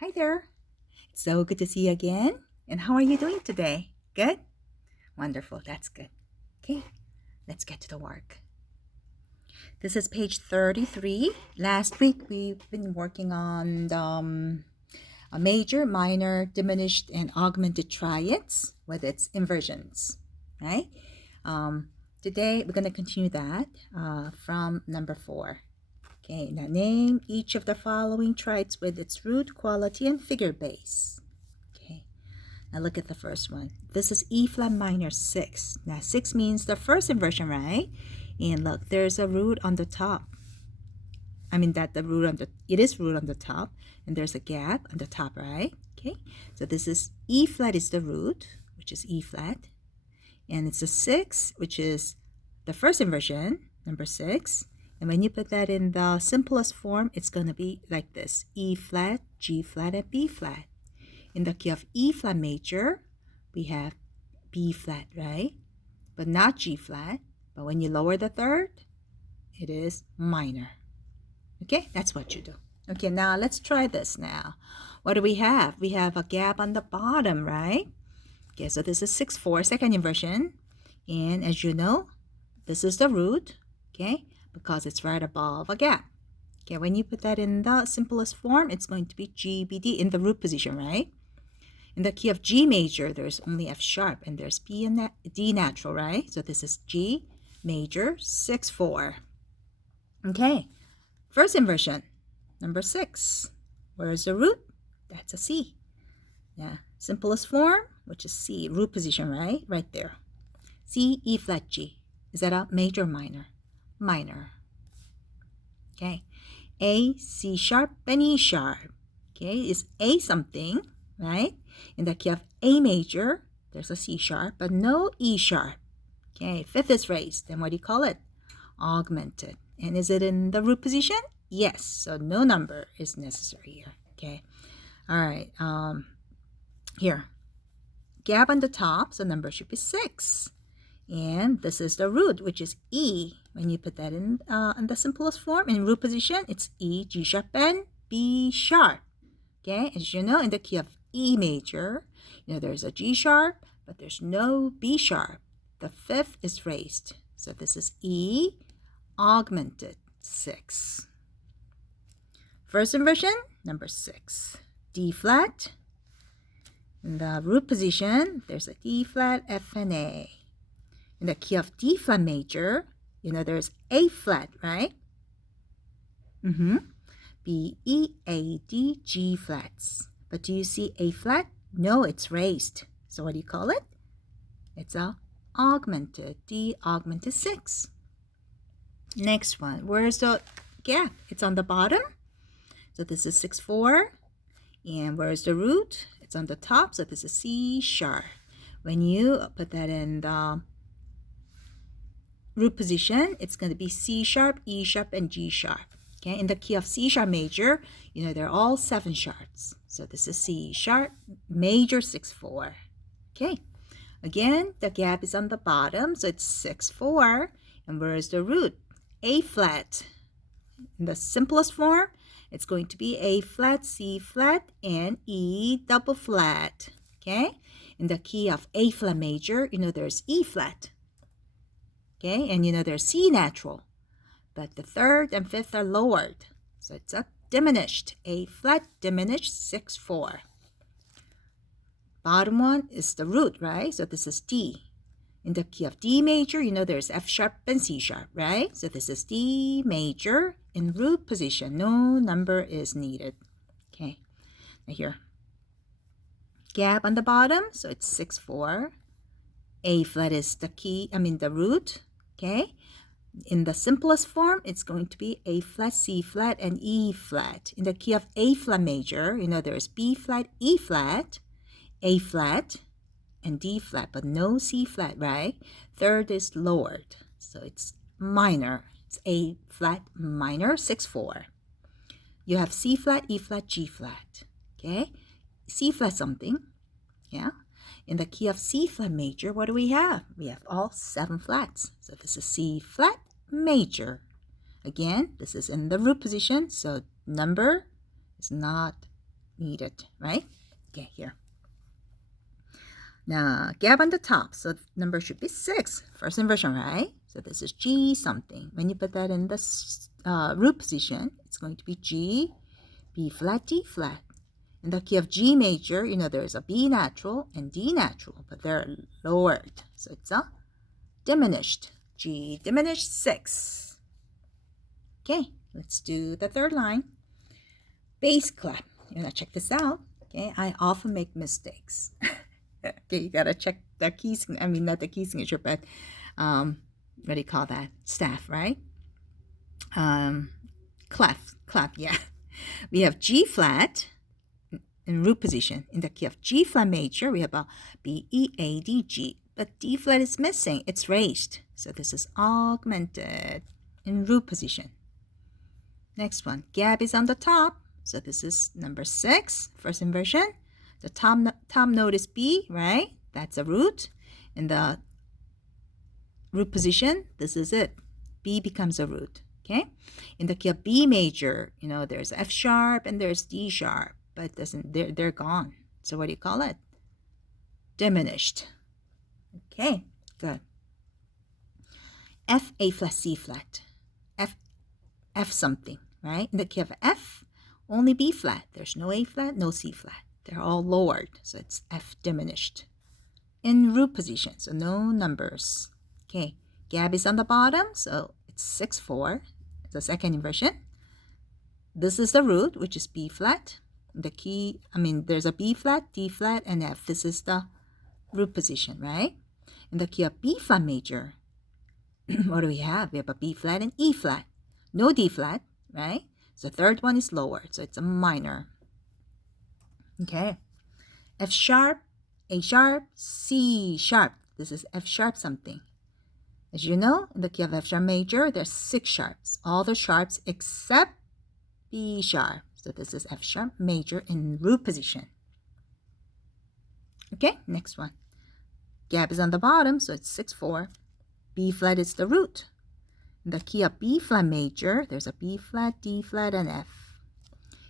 Hi there. It's so good to see you again. And how are you doing today? Good? Wonderful. That's good. Okay, let's get to the work. This is page 33. Last week we've been working on a major, minor, diminished, and augmented triads with its inversions, right? Today we're going to continue that from number 4. Okay, now name each of the following triads with its root, quality, and figure base. Okay, now look at the first one. This is E flat minor 6. Now 6 means the first inversion, right? And look, there's a root on the top. It is root on the top, and there's a gap on the top, right? Okay, so this is E flat is the root, which is E flat, and it's a 6, which is the first inversion, number 6. And when you put that in the simplest form, it's going to be like this: E flat, G flat, and B flat. In the key of E flat major, we have B flat, right? But not G flat. But when you lower the third, it is minor. Okay, that's what you do. Okay, now let's try this now. What do we have? We have a gap on the bottom, right? Okay, so this is 6/4, second inversion. And as you know, this is the root, okay, because it's right above a gap. Okay, when you put that in the simplest form, it's going to be G, B, D in the root position, right? In the key of G major, there's only F sharp, and there's B and D natural, right? So this is G major 6/4. Okay, first inversion, number 6. Where's the root? That's a C. Yeah, simplest form, which is C, root position, right? Right there. C, E flat, G. Is that a major or minor? Minor. Okay. A, C sharp, and E sharp. Okay, is A something, right? In the key of A major, there's a C sharp, but no E sharp. Okay, fifth is raised. Then what do you call it? Augmented. And is it in the root position? Yes. So no number is necessary here. Okay. All right. Here. Gap on the top, so number should be 6. And this is the root, which is E. When you put that in the simplest form, in root position, it's E, G sharp, and B sharp. Okay, as you know, in the key of E major, there's a G sharp, but there's no B sharp. The fifth is raised. So this is E augmented 6. First inversion, number 6. D flat. In the root position, there's a D flat, F, and A. In the key of D flat major, there's A flat, right? B, E, A, D, G flats. But do you see A flat? No, it's raised. So what do you call it? It's a augmented, D augmented 6. Next one, where's the gap? It's on the bottom. So this is 6/4. And where's the root? It's on the top. So this is C sharp. When you put that in the root position, it's going to be C sharp, E sharp, and G sharp. Okay, in the key of C sharp major, they're all 7 sharps. So this is C sharp major 6/4. Okay, again, the gap is on the bottom, so it's 6/4. And where is the root? A flat. In the simplest form, it's going to be A flat, C flat, and E double flat. Okay, in the key of A flat major, there's E flat. Okay, and there's C natural, but the third and fifth are lowered. So it's a diminished, A flat diminished 6/4. Bottom one is the root, right? So this is D. In the key of D major, there's F sharp and C sharp, right? So this is D major in root position. No number is needed. Okay, now here. Gap on the bottom, so it's 6/4. A flat is the root. Okay, in the simplest form, it's going to be A flat, C flat, and E flat. In the key of A flat major, there's B flat, E flat, A flat, and D flat, but no C flat, right? Third is lowered, so it's minor. It's A flat minor 6/4. You have C flat, E flat, G flat. Okay, C flat something, yeah. In the key of C flat major, what do we have? We have all 7 flats. So this is C flat major. Again, this is in the root position, so number is not needed, right? Okay, here. Now, gap on the top. So number should be 6. First inversion, right? So this is G something. When you put that in the root position, it's going to be G, B flat, D flat. In the key of G major, you know there's a B natural and D natural, but they're lowered. So it's a diminished. G diminished 6. Okay, let's do the third line. Bass clef. You're gonna check this out. Okay, I often make mistakes. Okay, you gotta check the keys. I mean, not the key signature, but what do you call that? Staff, right? Clef, yeah. We have G flat in root position. In the key of G flat major, we have a B, E, A, D, G. But D flat is missing. It's raised. So this is augmented in root position. Next one, gap is on the top. So this is number 6, first inversion. The top note is B, right? That's a root. In the root position, this is it. B becomes a root, okay? In the key of B major, you know, there's F sharp and there's D sharp, but it doesn't, they're gone. So what do you call it? Diminished. Okay, good. F, A flat, C flat. F something, right? In the key of F, only B flat. There's no A flat, no C flat. They're all lowered, so it's F diminished. In root position, so no numbers. Okay, gap is on the bottom, so it's 6-4, the second inversion. This is the root, which is B flat. The key, there's a B flat, D flat, and F. This is the root position, right? In the key of B flat major, what do we have? We have a B flat and E flat. No D flat, right? So the third one is lowered, so it's a minor. Okay, F sharp, A sharp, C sharp. This is F sharp something. As you know, in the key of F sharp major, there's 6 sharps. All the sharps except B sharp. So this is F sharp major in root position. Okay, next one. Gap is on the bottom, so it's 6-4. B flat is the root. In the key of B flat major, there's a B flat, D flat, and F.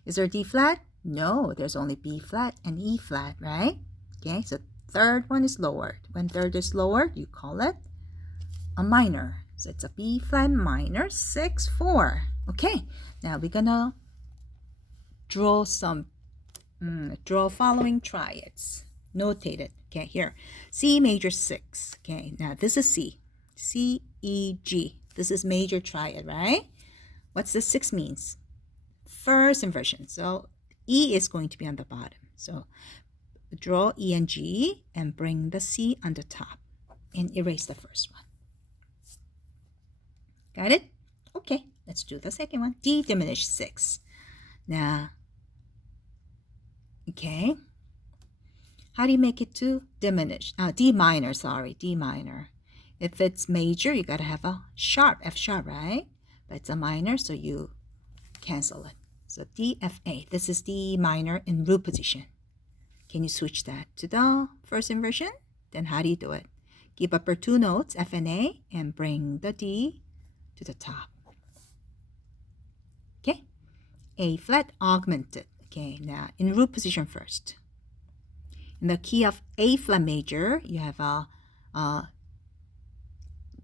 Is there D flat? No, there's only B flat and E flat, right? Okay, so third one is lowered. When third is lowered, you call it a minor. So it's a B flat minor, 6-4. Okay, now we're gonna draw following triads. Notated. Okay, here. C major 6. Okay, now this is C. C, E, G. This is major triad, right? What's the 6 means? First inversion. So E is going to be on the bottom. So draw E and G and bring the C on the top and erase the first one. Got it? Okay, let's do the second one. D diminished 6. Now, okay. How do you make it to diminish? D minor, sorry, D minor. If it's major, you got to have a sharp, F sharp, right? But it's a minor, so you cancel it. So D, F, A. This is D minor in root position. Can you switch that to the first inversion? Then how do you do it? Give upper 2 notes, F and A, and bring the D to the top. Okay? A flat augmented. Okay, now in root position first. In the key of A flat major, you have a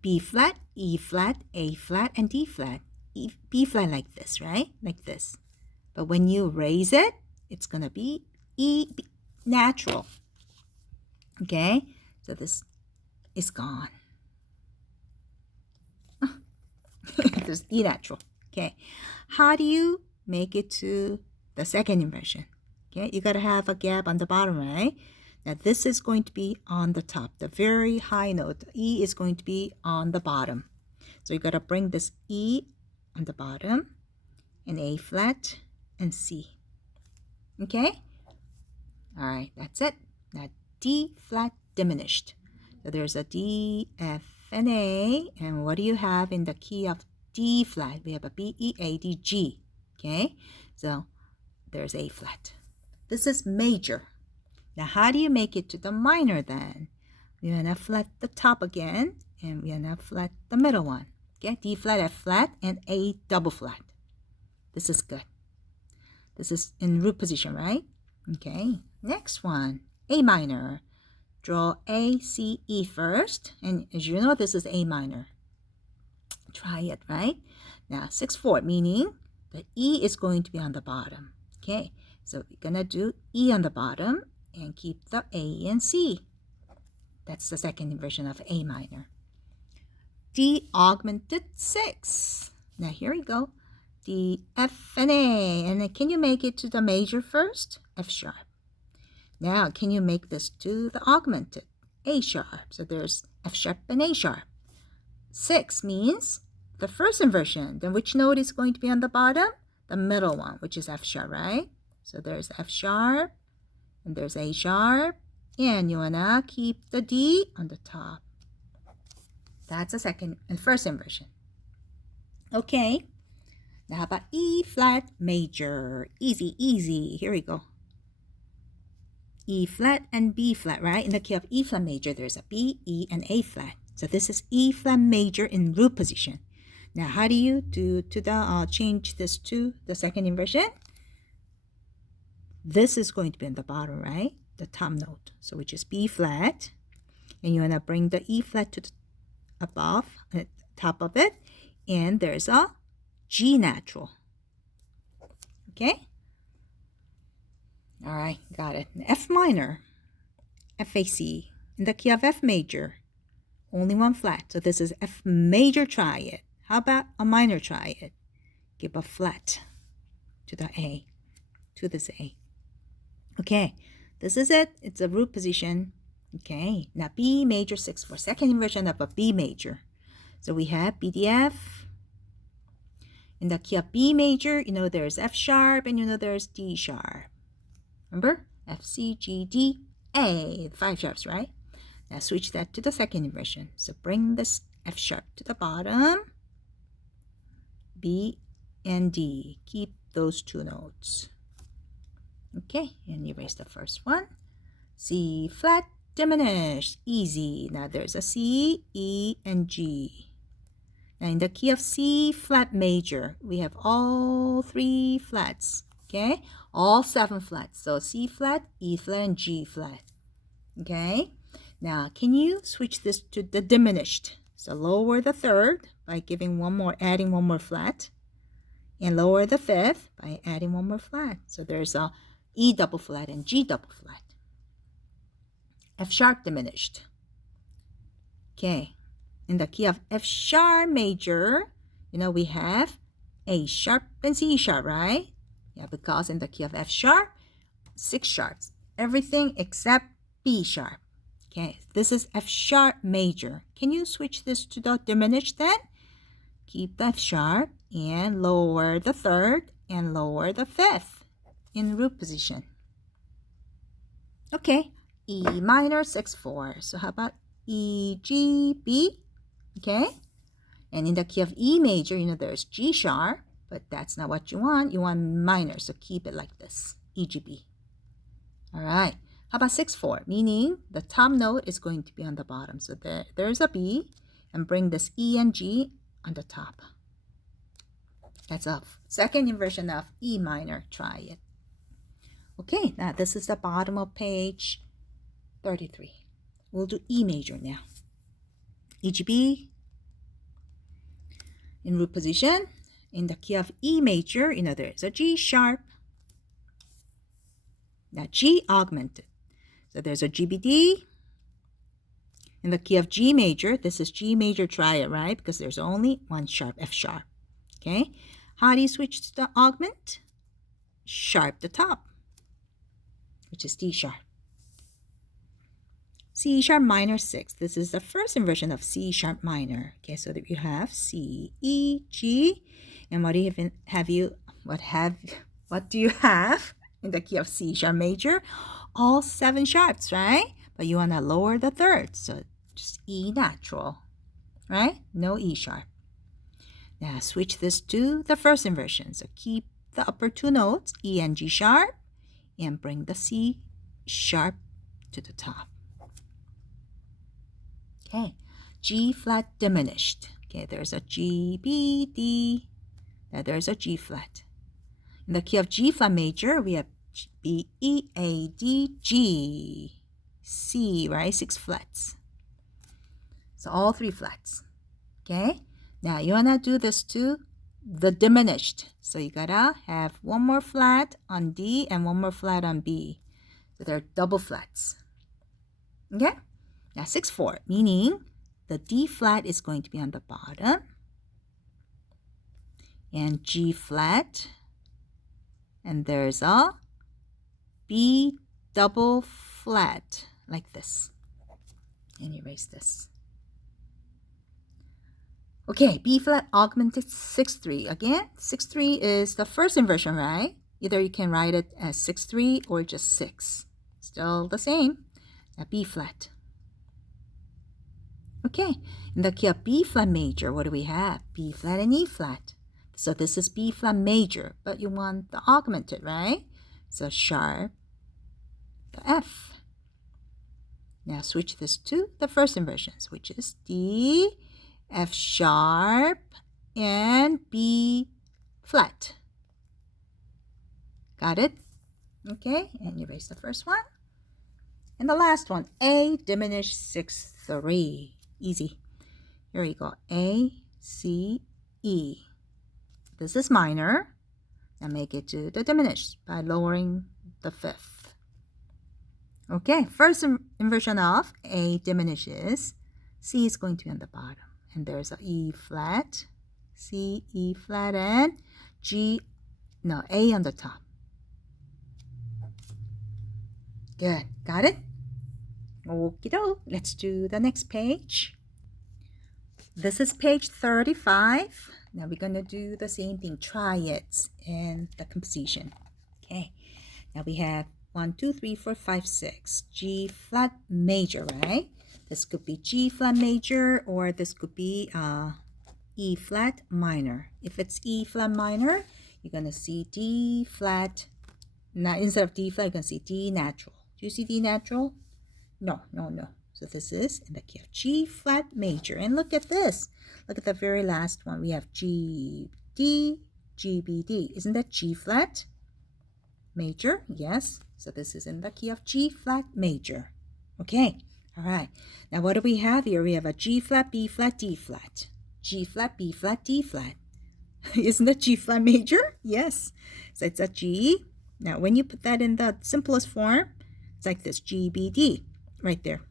B flat, E flat, A flat, and D flat. B flat like this, right? Like this. But when you raise it, it's going to be E natural. Okay? So this is gone. There's E natural. Okay? How do you make it to the second inversion? Okay? You got to have a gap on the bottom, right? Now this is going to be on the top. The very high note, E, is going to be on the bottom. So you got to bring this E on the bottom and A flat and C. Okay? All right, that's it. Now D flat diminished. So there's a D, F, and A. And what do you have in the key of D flat? We have a B, E, A, D, G. Okay? So there's A flat. This is major. Now how do you make it to the minor then? We're going to flat the top again. And we're going to flat the middle one. Okay? D flat, F flat, and A double flat. This is good. This is in root position, right? Okay, next one, A minor. Draw A, C, E first. And as you know, this is A minor. Try it, right? Now, 6/4, meaning the E is going to be on the bottom. Okay, so we're going to do E on the bottom and keep the A and C. That's the second inversion of A minor. D augmented 6. Now, here we go. D, F, and A. And can you make it to the major first? F sharp. Now, can you make this to the augmented? A sharp. So there's F sharp and A sharp. 6 means the first inversion. Then which note is going to be on the bottom? The middle one, which is F sharp, right? So there's F sharp, and there's A sharp, and you wanna keep the D on the top. That's the second and first inversion. Okay, now how about E flat major? Easy, easy. Here we go. E flat and B flat, right? In the key of E flat major, there's a B, E, and A flat. So this is E flat major in root position. Now, how do you do to the change this to the second inversion? This is going to be in the bottom, right? The top note. So which is B flat, and you wanna bring the E flat to the above, top of it, and there's a G natural. Okay. All right, got it. F minor, FAC, in the key of F major, only one flat. So this is F major triad. How about a minor triad? Give a flat to the A, to this A. Okay, this is it. It's a root position. Okay, now B major 6/4, second inversion of a B major. So we have BDF. In the key of B major, you know there's F sharp and you know there's D sharp. Remember? F, C, G, D, A, 5 sharps, right? Now switch that to the second inversion. So bring this F sharp to the bottom, B and D. Keep those two notes. Okay, and erase the first one. C flat diminished, easy. Now there's a C, E, and G. Now in the key of C flat major, we have all 3 flats. Okay, all 7 flats. So C flat, E flat, and G flat. Okay, now can you switch this to the diminished? So lower the third by adding one more flat, and lower the fifth by adding one more flat. So there's a E double flat and G double flat. F sharp diminished. Okay, in the key of F sharp major, you know we have A sharp and C sharp, right? Yeah, because in the key of F sharp, 6 sharps. Everything except B sharp. Okay, this is F sharp major. Can you switch this to the diminished then? Keep the F sharp and lower the third and lower the fifth in root position. Okay, E minor 6/4. So how about E, G, B? Okay, and in the key of E major, you know there's G sharp, but that's not what you want. You want minor, so keep it like this, E, G, B. All right, how about 6/4? Meaning the top note is going to be on the bottom. So there's a B, and bring this E and G on the top. That's a second inversion of E minor. Try it. Okay, now this is the bottom of page 33. We'll do E major now. E, G, B in root position. In the key of E major, you know there's a G sharp. Now G augmented. So there's a GBD. In the key of G major, this is G major triad, right? Because there's only one sharp, F sharp. Okay, how do you switch to the augment? Sharp the top, which is D sharp. C sharp minor 6. This is the first inversion of C sharp minor. Okay, so that you have C, E, G, and what do you have in the key of C sharp major? All 7 sharps, right? But you want to lower the third, so just E natural, right? No E sharp. Now switch this to the first inversion. So keep the upper 2 notes, E and G sharp, and bring the C sharp to the top. Okay, G flat diminished. Okay, there's a G, B, D. Now there's a G flat. In the key of G flat major, we have B, E, A, D, G, C, right? 6 flats. So all 3 flats. Okay? Now you wanna do this to the diminished. So you gotta have 1 more flat on D and 1 more flat on B. So they're double flats. Okay? Now 6/4, meaning the D flat is going to be on the bottom. And G flat. And there's a B double flat like this. And erase this. Okay, B flat augmented 6/3. Again, 6/3 is the first inversion, right? Either you can write it as 6/3 or just 6. Still the same. Now B flat. Okay, in the key of B flat major, what do we have? B flat and E flat. So this is B flat major, but you want the augmented, right? So sharp the F. Now switch this to the first inversions, which is D, F sharp, and B flat. Got it? Okay, and erase the first one. And the last one, A diminished 6/3. Easy. Here we go. A, C, E. This is minor. Now make it to the diminished by lowering the 5th. Okay, first inversion of A diminishes. C is going to be on the bottom. And there's a E flat, C, E flat, and A on the top. Good. Got it? Okie doke. Let's do the next page. This is page 35. Now we're going to do the same thing, triads and the composition. Okay. Now we have 1, 2, 3, 4, 5, 6. G flat major, right? This could be G flat major, or this could be E flat minor. If it's E flat minor, you're going to see D flat. Now instead of D flat, you're going to see D natural. Do you see D natural? No. So this is in the key of G flat major. And look at this. Look at the very last one. We have G, D, G, B, D. Isn't that G flat major? Yes. So this is in the key of G flat major. Okay. All right. Now what do we have here? We have a G flat, B flat, D flat. G flat, B flat, D flat. Isn't that G flat major? Yes. So it's a G. Now when you put that in the simplest form, it's like this, G, B, D, right there.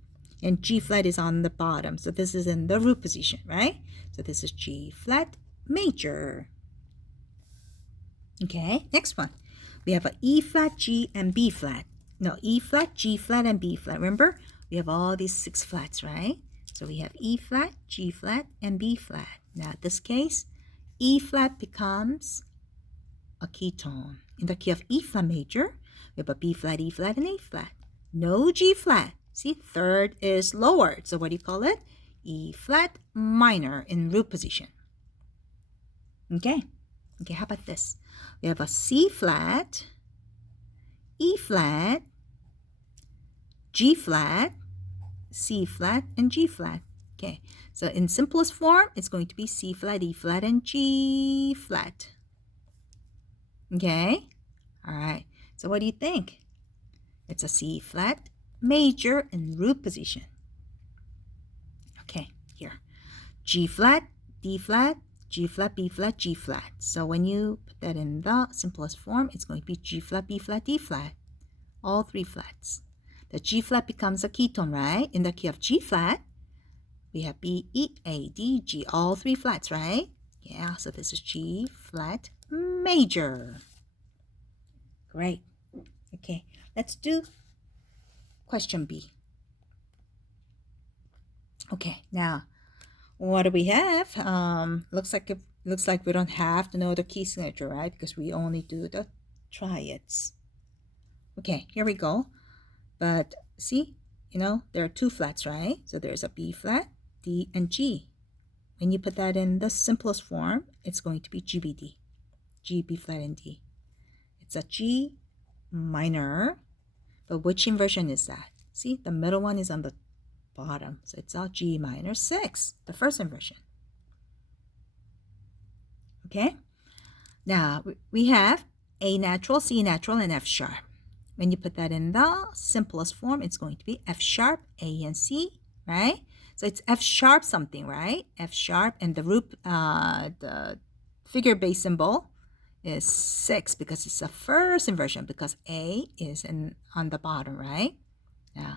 And G flat is on the bottom. So this is in the root position, right? So this is G flat major. Okay, next one. We have a E flat, G, and B flat. No, E flat, G flat, and B flat. Remember, we have all these 6 flats, right? So we have E flat, G flat, and B flat. Now in this case, E flat becomes a ketone. In the key of E flat major, we have a B flat, E flat, and A flat. No G flat. See, third is lowered. So what do you call it? E flat minor in root position. Okay. Okay, how about this? We have a C flat, E flat, G flat, C flat, and G flat. Okay, so in simplest form, it's going to be C flat, E flat, and G flat. Okay, all right. So what do you think? It's a C flat major in root position. Okay, here. G flat, D flat, G flat, B flat, G flat. So when you put that in the simplest form, it's going to be G flat, B flat, D flat. All 3 flats. The G flat becomes a ketone, right? In the key of G flat, we have B, E, A, D, G. All 3 flats, right? Yeah, so this is G flat major. Great. Okay, let's do question B. Okay, now what do we have? Looks like we don't have to know the key signature, right? Because we only do the triads. Okay, here we go. But see, there are 2 flats, right? So there's a B flat, D, and G. When you put that in the simplest form, it's going to be GBD. G, B flat, and D. It's a G minor. But which inversion is that? See, the middle one is on the bottom. So it's a G minor 6, the first inversion. Okay? Now, we have A natural, C natural, and F sharp. When you put that in the simplest form, it's going to be F sharp, A, and C, right? So it's F sharp something, right? F sharp, and the figure base symbol is 6 because it's the first inversion because A is on the bottom, right? Yeah.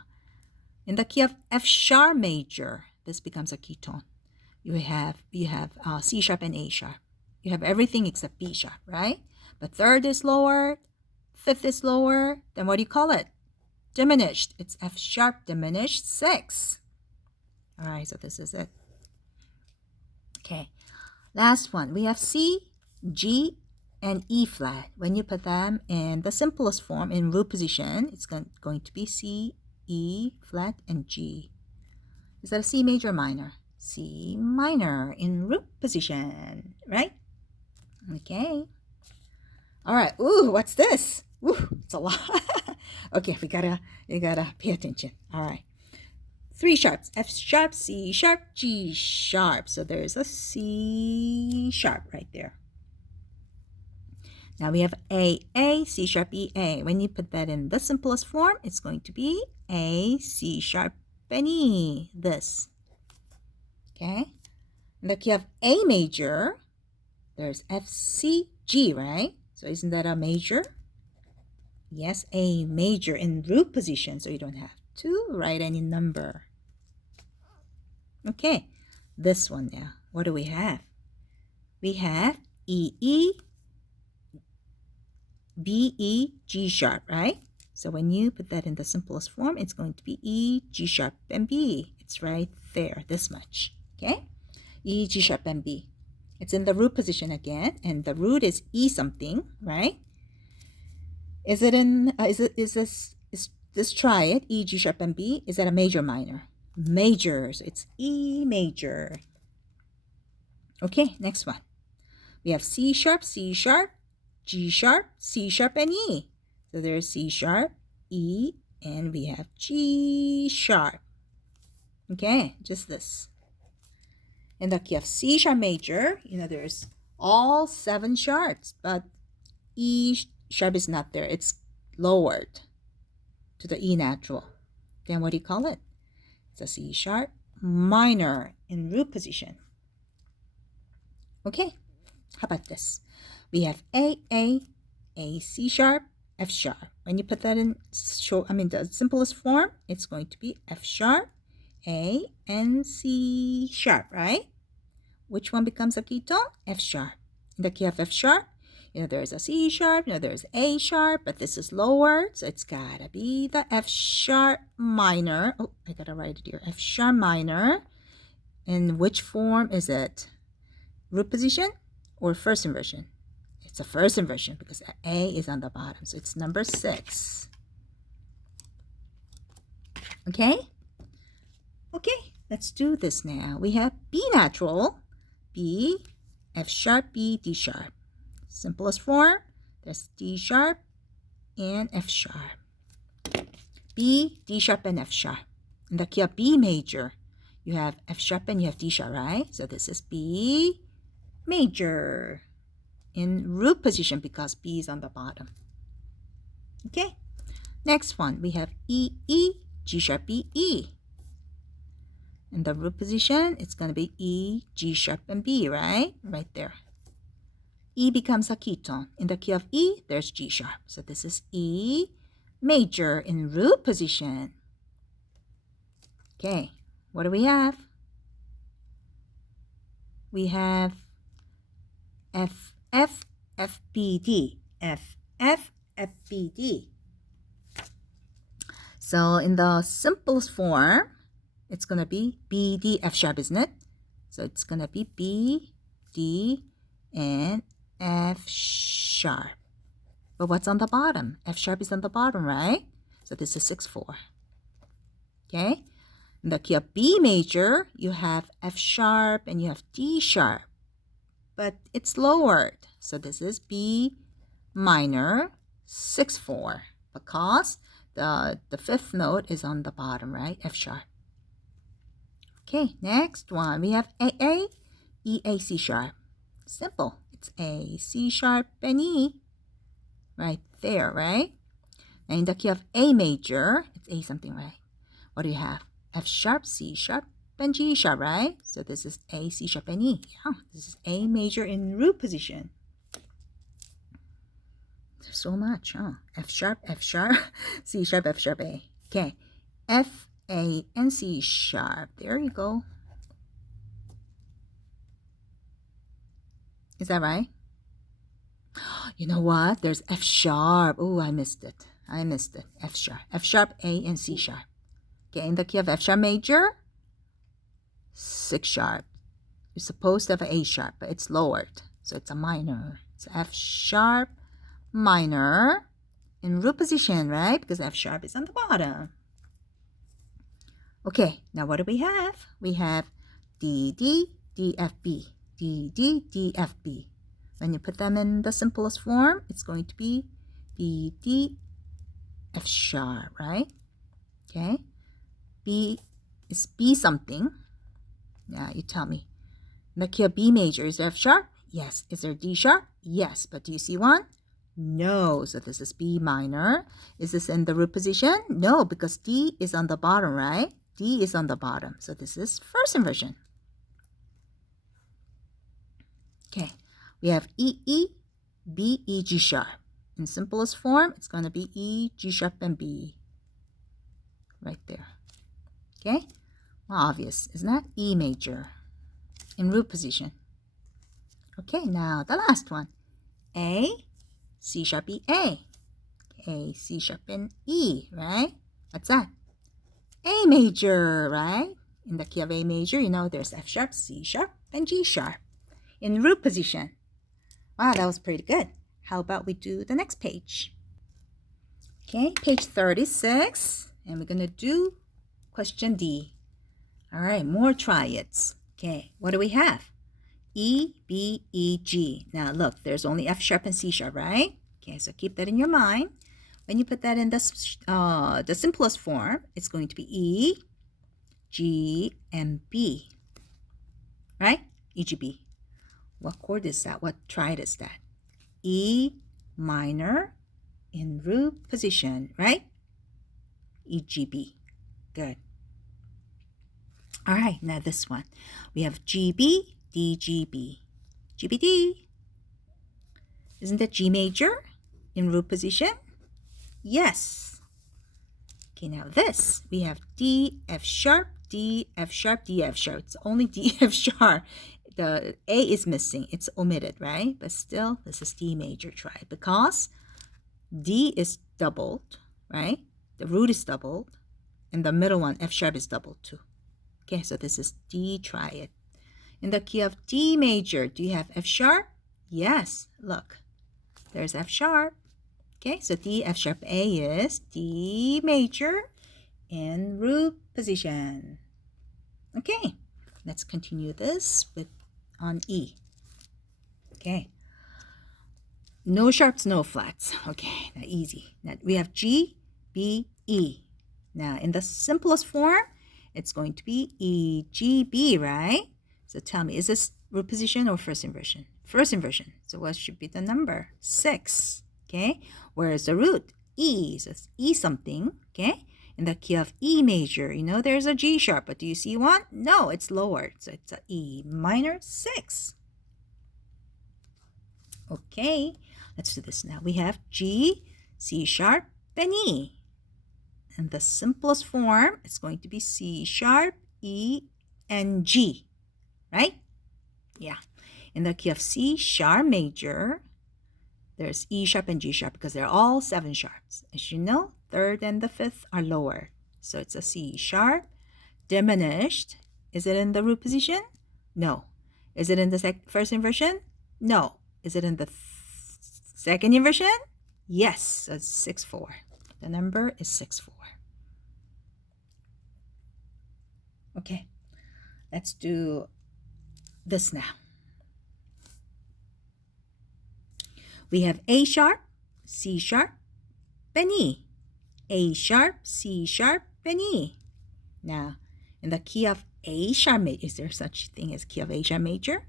In the key of F sharp major, this becomes a ketone. You have C sharp and A sharp. You have everything except B sharp, right? But third is lower, fifth is lower, then what do you call it? Diminished. It's F sharp diminished 6. All right, so this is it. Okay, last one. We have C, G, and E flat. When you put them in the simplest form in root position, it's going to be C, E flat, and G. Is that a C major or minor? C minor in root position, right? Okay. All right. Ooh, what's this? Ooh, it's a lot. Okay, you gotta pay attention. All right. 3 sharps, F sharp, C sharp, G sharp. So there's a C sharp right there. Now we have A, C sharp, E, A. When you put that in the simplest form, it's going to be A, C sharp, and E. This. Okay? And like you have A major, there's F, C, G, right? So isn't that a major? Yes, A major in root position, so you don't have to write any number. Okay, this one now. What do we have? We have E, E, B, E, G sharp, right? So when you put that in the simplest form, it's going to be E, G sharp, and B. It's right there, this much. Okay? E, G sharp, and B. It's in the root position again, and the root is E something, right? Is this try it, E, G sharp, and B? Is that a major or minor? Major, so it's E major. Okay, next one. We have C sharp, G sharp, C sharp, and E. So there's C sharp, E, and we have G sharp. Okay, just this. In the key of C sharp major, there's all 7 sharps, but E sharp is not there. It's lowered to the E natural. Then what do you call it? It's a C sharp minor in root position. Okay, how about this? We have A, C sharp, F sharp. When you put that in the simplest form, it's going to be F sharp, A, and C sharp, right? Which one becomes a ketone? F sharp. In the key of F sharp, there's a C sharp, there's A sharp, but this is lower, so it's gotta be the F sharp minor. Oh, I gotta write it here. F sharp minor. In which form is it? Root position or first inversion? It's a first inversion because A is on the bottom, so it's number 6. Okay? Okay, let's do this now. We have B natural, B, F sharp, B, D sharp. Simplest form, there's D sharp and F sharp. B, D sharp, and F sharp. In the key of B major, you have F sharp and you have D sharp, right? So this is B major in root position because B is on the bottom. Okay, next one, we have E, G sharp, B, E. In the root position, it's going to be E, G sharp, and B, right? Right there. E becomes a ketone. In the key of E, there's G sharp. So this is E major in root position. Okay, what do we have? We have FBD. FBD. So in the simplest form, it's going to be B, D, F sharp, isn't it? So it's going to be B, D, and F sharp. But what's on the bottom? F sharp is on the bottom, right? So this is 6-4. Okay? In the key of B major, you have F sharp and you have D sharp. But it's lowered. So this is B minor 6-4 because the fifth note is on the bottom, right? F sharp. Okay, next one. We have A, C sharp. Simple. It's A, C sharp, and E. Right there, right? And in the key of A major, it's A something, right? What do you have? F sharp, C sharp, and G sharp, right? So this is A, C sharp, and E. Yeah, this is A major in root position. There's so much, huh? F sharp, C sharp, F sharp, A. Okay, F, A, and C sharp. There you go. Is that right? You know what? There's F sharp. Oh, I missed it. F sharp, A, and C sharp. Okay, in the key of F sharp major, 6 sharp. You're supposed to have an A sharp, but it's lowered. So it's a minor. It's F sharp minor in root position, right? Because F sharp is on the bottom. Okay, now what do we have? We have D, D, D, F, B. D, D, D, F, B. When you put them in the simplest form, it's going to be B, D, F sharp, right? Okay. B is B something. Now you tell me. In the key of B major, is there F sharp? Yes. Is there D sharp? Yes. But do you see one? No. So this is B minor. Is this in the root position? No, because D is on the bottom, right? D is on the bottom. So this is first inversion. Okay. We have E, E, B, E, G sharp. In simplest form, it's going to be E, G sharp, and B. Right there. Okay? Well, obvious, isn't that? E major in root position. Okay, now the last one. A, C sharp, E, A. A, C sharp, and E, right? What's that? A major, right? In the key of A major, you know there's F sharp, C sharp, and G sharp in root position. Wow, that was pretty good. How about we do the next page? Okay, page 36, and we're going to do question D. All right, more triads. Okay, what do we have? E, B, E, G. Now look, there's only F sharp and C sharp, right? Okay, so keep that in your mind. When you put that in the simplest form, it's going to be E, G, and B, right? E, G, B. What chord is that? What triad is that? E minor in root position, right? E, G, B. Good. All right, now this one. We have G, B, D, G, B. G, B, D. Isn't that G major in root position? Yes. Okay, now this. We have D, F sharp, D, F sharp, D, F sharp. It's only D, F sharp. The A is missing. It's omitted, right? But still, this is D major triad because D is doubled, right? The root is doubled. And the middle one, F sharp, is doubled too. Okay, so this is D triad. In the key of D major, do you have F sharp? Yes, look. There's F sharp. Okay, so D, F sharp, A is D major in root position. Okay, let's continue this on E. Okay. No sharps, no flats. Okay, now easy. Now we have G, B, E. Now in the simplest form, it's going to be E, G, B, right? So tell me, is this root position or first inversion? First inversion. So what should be the number? 6. Okay. Where is the root? E. So it's E something. Okay. In the key of E major, you know there's a G sharp, but do you see one? No, it's lowered. So it's a E minor 6. Okay. Let's do this now. We have G, C sharp, and E. And the simplest form, it's going to be C sharp, E, and G. Right? Yeah. In the key of C sharp major, there's E sharp and G sharp because they're all 7 sharps. As you know, third and the fifth are lower. So it's a C sharp, diminished. Is it in the root position? No. Is it in the first inversion? No. Is it in the second inversion? Yes. So it's 6-4. The number is 6-4. Okay. Let's do this now. We have A sharp, C sharp, and E. A sharp, C sharp, and E. Now, in the key of A sharp major, is there such thing as key of A sharp major?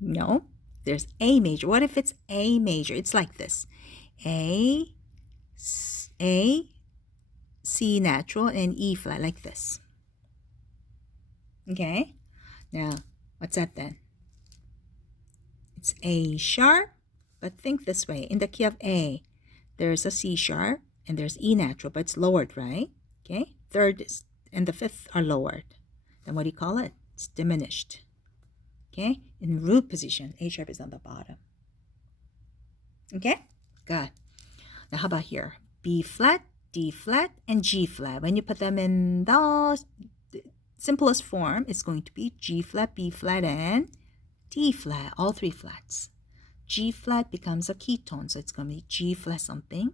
No. There's A major. What if it's A major? It's like this. A, A, C natural, and E flat like this. Okay, now what's that then? It's A sharp, but think this way. In the key of A, there's a C sharp and there's E natural, but it's lowered, right? Okay, third and the fifth are lowered. Then what do you call it? It's diminished. Okay, in root position, A sharp is on the bottom. Okay, good. Now how about here? B flat, D flat, and G flat. When you put them in the simplest form, it's going to be G flat, B flat, and D flat, all three flats. G flat becomes a ketone, so it's going to be G flat something.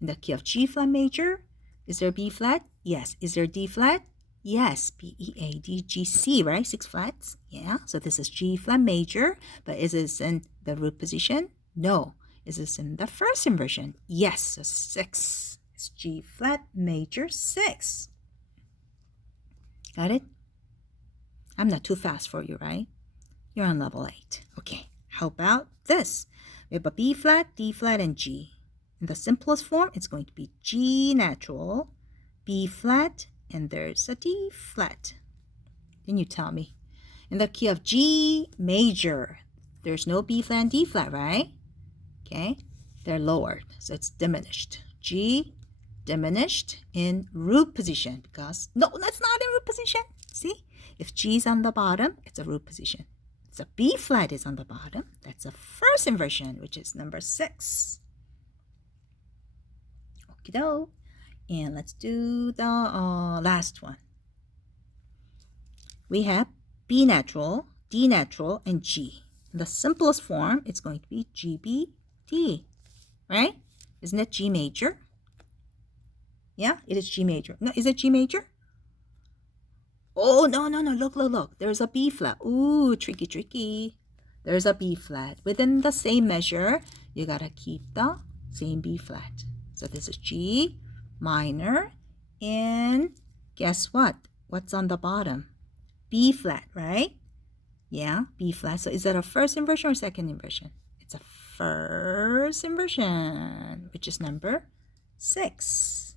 In the key of G flat major, is there B flat? Yes. Is there D flat? Yes. B, E, A, D, G, C, right? 6 flats. Yeah, so this is G flat major, but is this in the root position? No. Is this in the first inversion? Yes, so 6. It's G flat major 6. Got it? I'm not too fast for you, right? You're on level 8. Okay, how about this? We have a B flat, D flat, and G. In the simplest form, it's going to be G natural, B flat, and there's a D flat. Then you tell me. In the key of G major, there's no B flat and D flat, right? Okay, they're lowered, so it's diminished. G diminished in root position because, no, that's not in root position. See, if G is on the bottom, it's a root position. So B flat is on the bottom. That's a first inversion, which is number 6. Okie doke. And let's do the last one. We have B natural, D natural, and G. In the simplest form, it's going to be G, B, D, right? Isn't it G major? Yeah, it is G major. No, is it G major? Oh, no. Look. There's a B flat. Ooh, tricky. There's a B flat. Within the same measure, you got to keep the same B flat. So this is G minor. And guess what? What's on the bottom? B flat, right? Yeah, B flat. So is that a first inversion or second inversion? It's a first inversion, which is number 6.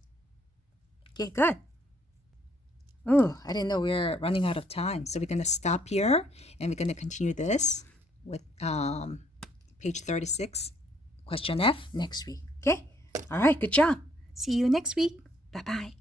Okay, good. Oh, I didn't know we were running out of time. So we're going to stop here and we're going to continue this with page 36, question F next week. Okay? All right, good job. See you next week. Bye-bye.